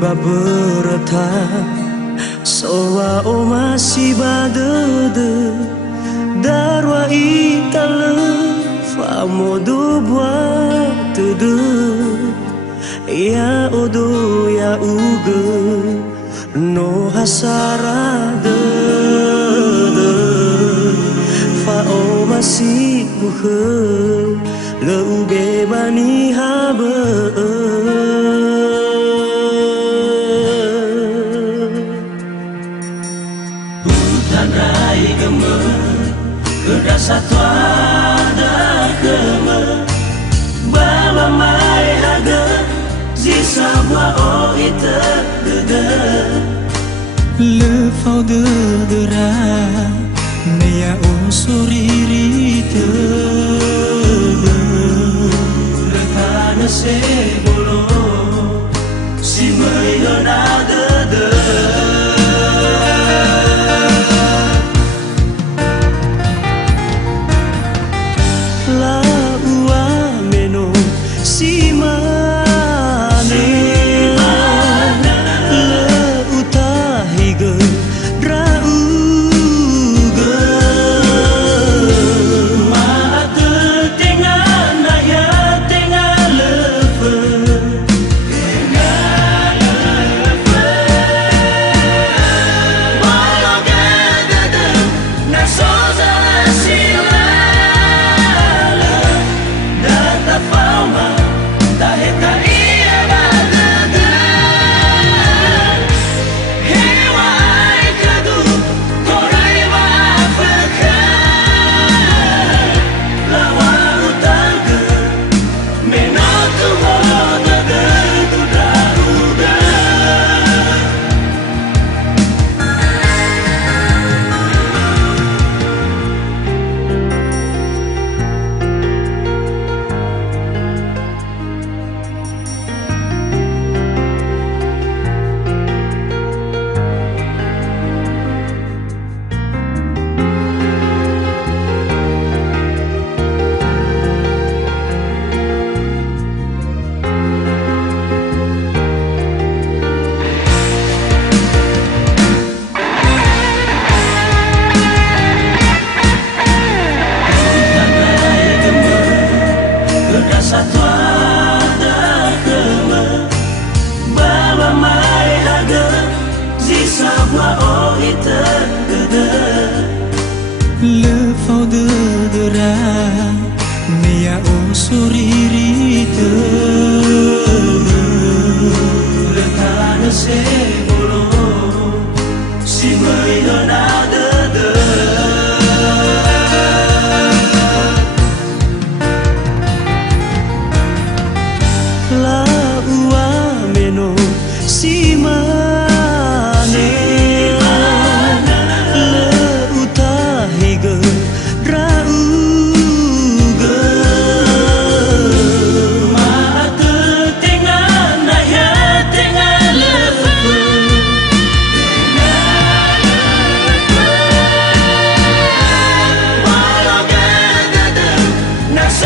ba bereta soa o masih badede darwa itale famodo buat tede ya odo ya uge no hasarade fa o masih buhe leuge bani habe satu ada kema bawa mai haga zisa bua o ita de le fau de ra ne ya o soriri te le tana se bolo si mai na de le fau de ra ne ya o soriri te le tana se bolo si mai na de la ua meno si Nas